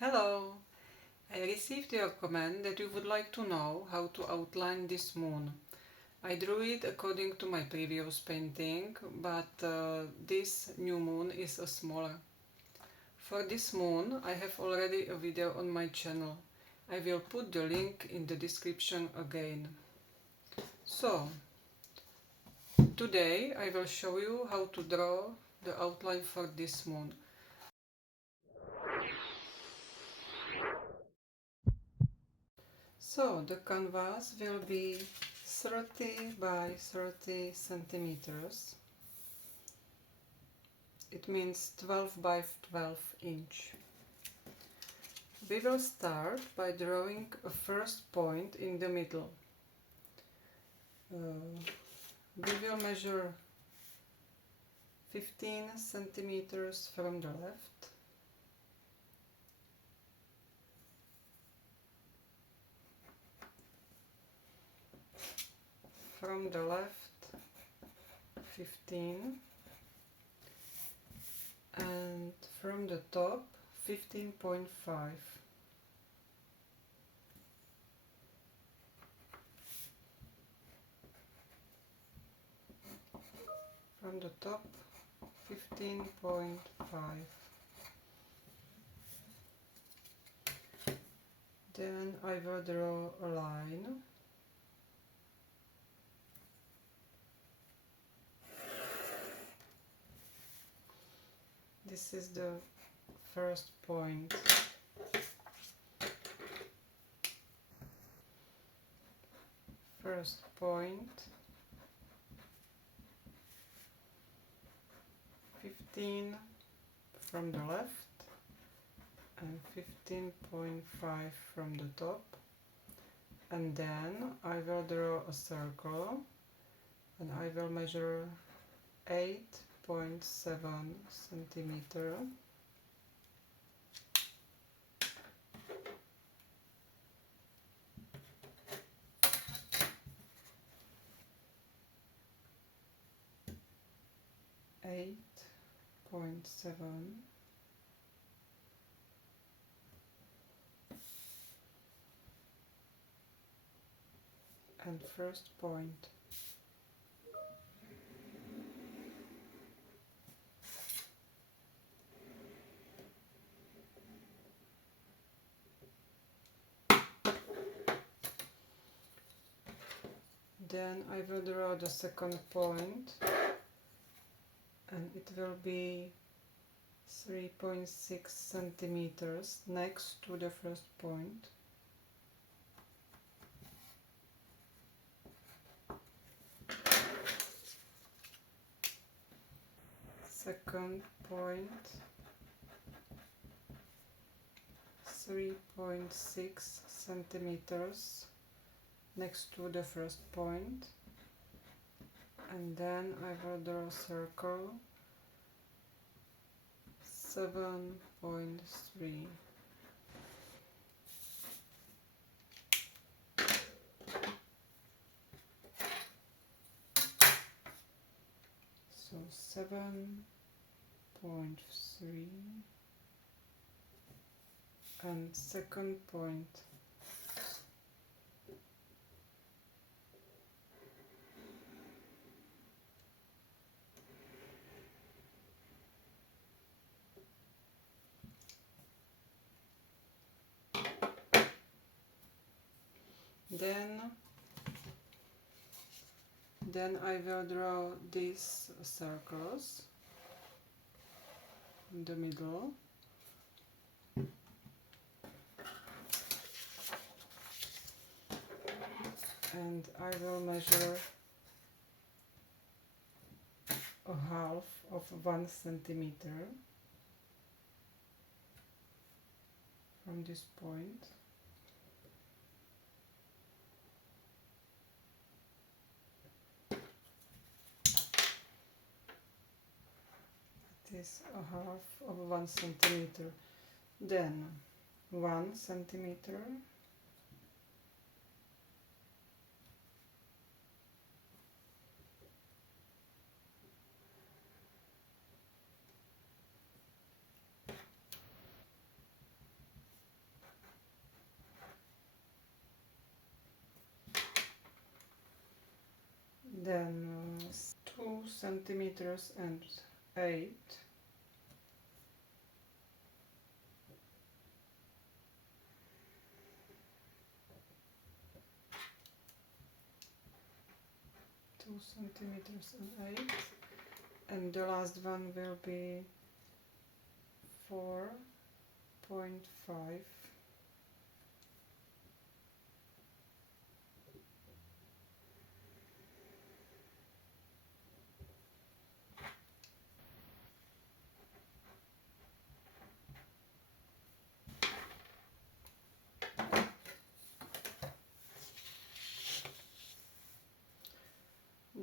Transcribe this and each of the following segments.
Hello! I received your comment that you would like to know how to outline this moon. I drew it according to my previous painting, but this new moon is smaller. For this moon I have already a video on my channel. I will put the link in the description again. So, today I will show you how to draw the outline for this moon. So the canvas will be 30 by 30 centimeters. It means 12 by 12 inch. We will start by drawing a first point in the middle. We will measure 15 centimeters from the left. From the left 15 and from the top 15.5. From the top 15.5. Then I will draw a line. This is the first point. First point, 15 from the left and 15.5 from the top, and then I will draw a circle and I will measure 8.7 centimeter. And first point. Then I will draw the second point, and it will be 3.6 centimeters next to the first point. Second point, 3.6 centimeters next to the first point, and then I will draw a circle 7.3. So 7.3 and second point. Then I will draw these circles in the middle. And I will measure a half of 1 centimeter from this point. It is a half of 1 centimeter. Then 1 centimeter. centimeters and 8. Centimeters and 8, and the last one will be 4.5.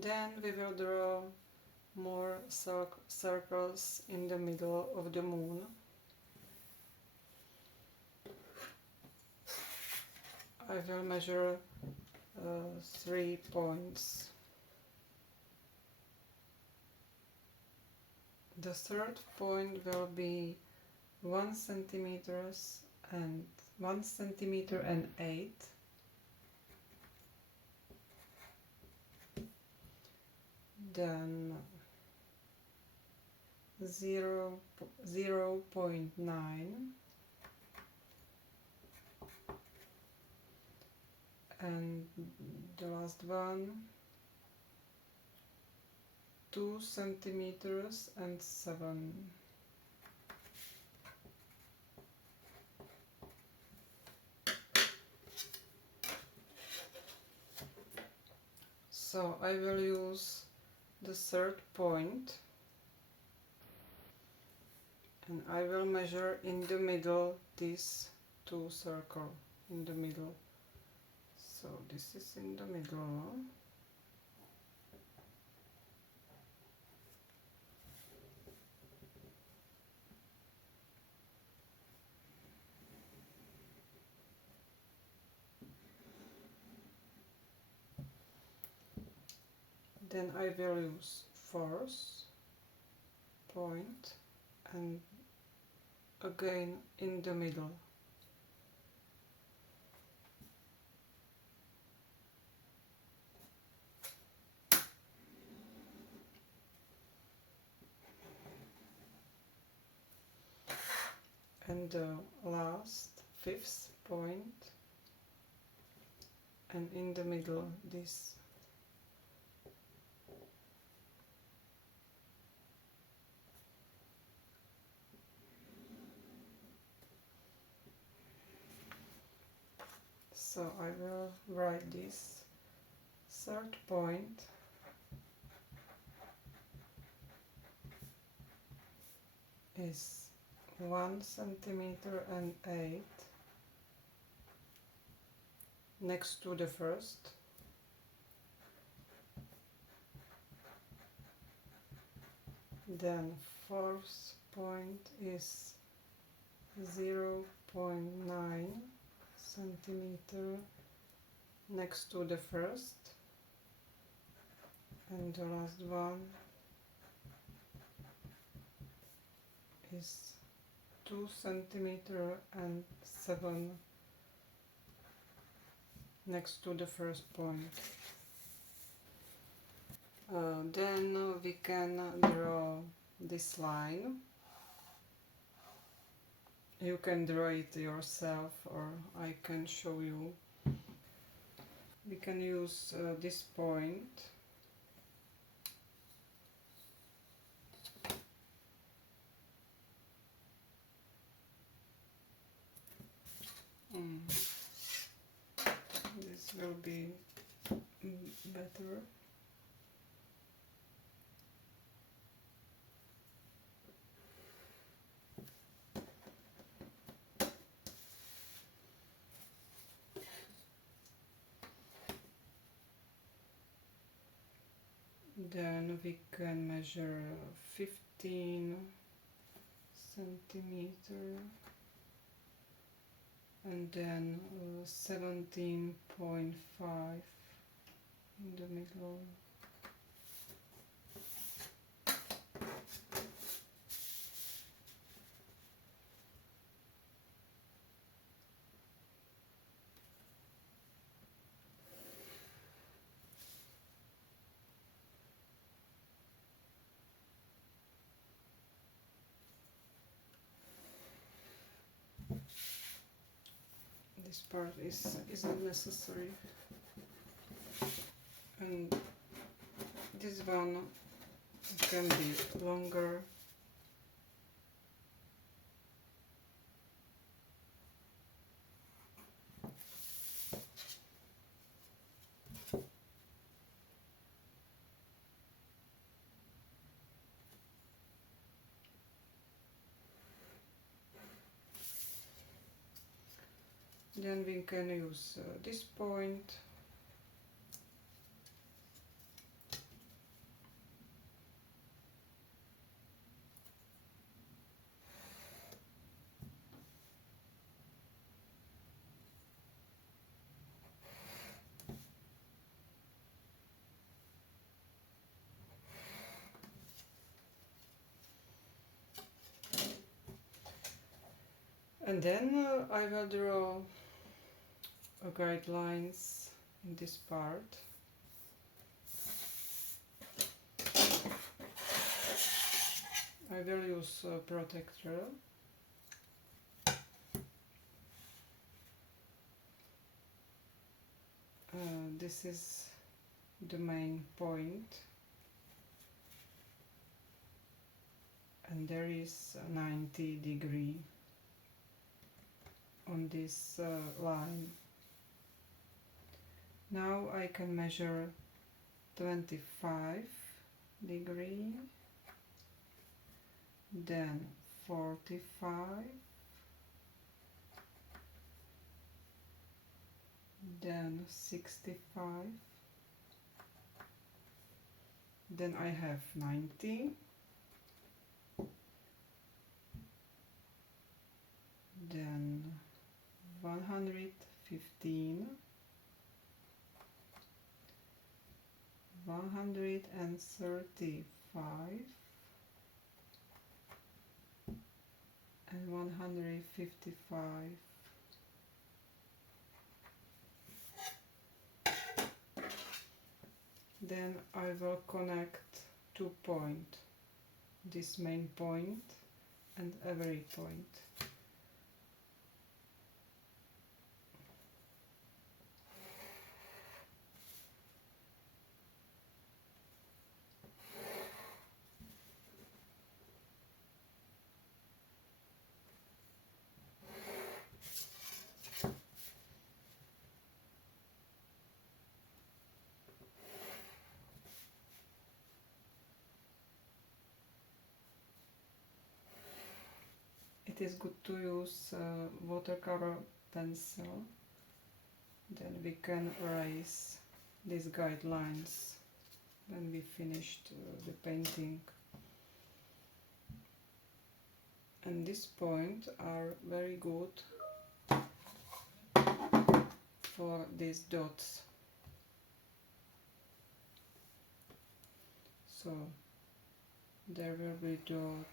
Then we will draw more circles in the middle of the moon. I will measure 3 points. The third point will be 1 centimeter and 1 centimeter and 8. Then 0.9, and the last one 2 centimeters and 7. So I will use the third point, and I will measure in the middle these 2 circles in the middle. So this is in the middle. Then I will use fourth point and again in the middle. And the last fifth point, and in the middle this. So I will write this third point is 1 centimeter and 8 next to the first. Then fourth point is 0.9 centimeter next to the first, and the last one is 2 centimeter and 7 next to the first point. Then we can draw this line. You can draw it yourself, or I can show you. We can use this point. This will be better. Then we can measure 15 centimeter and then 17.5 in the middle. This part isn't necessary, and this one can be longer. Then we can use this point. And then I will draw guidelines in this part. I will use a protractor. This is the main point, and there is a 90° on this line. Now I can measure 25°, then 45, then 65, then I have 90, then 115, 135, and 155. Then I will connect 2 points, this main point and every point. It is good to use watercolor pencil, then we can erase these guidelines when we finished the painting. And these points are very good for these dots. So there will be dot,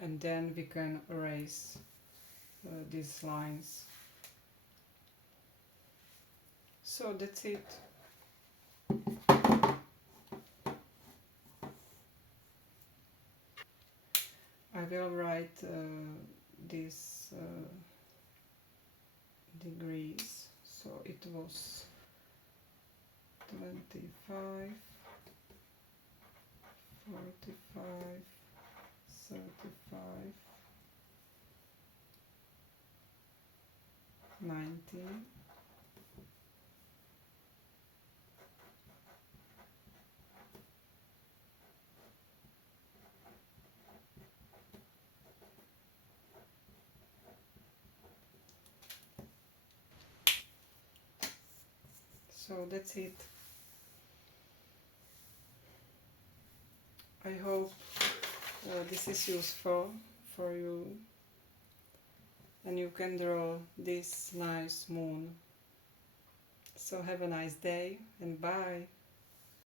and then we can erase these lines. So that's it. I will write these degrees. So it was 25, 45, 35, 90, so that's it. I hope this is useful for you and you can draw this nice moon. So have a nice day and bye.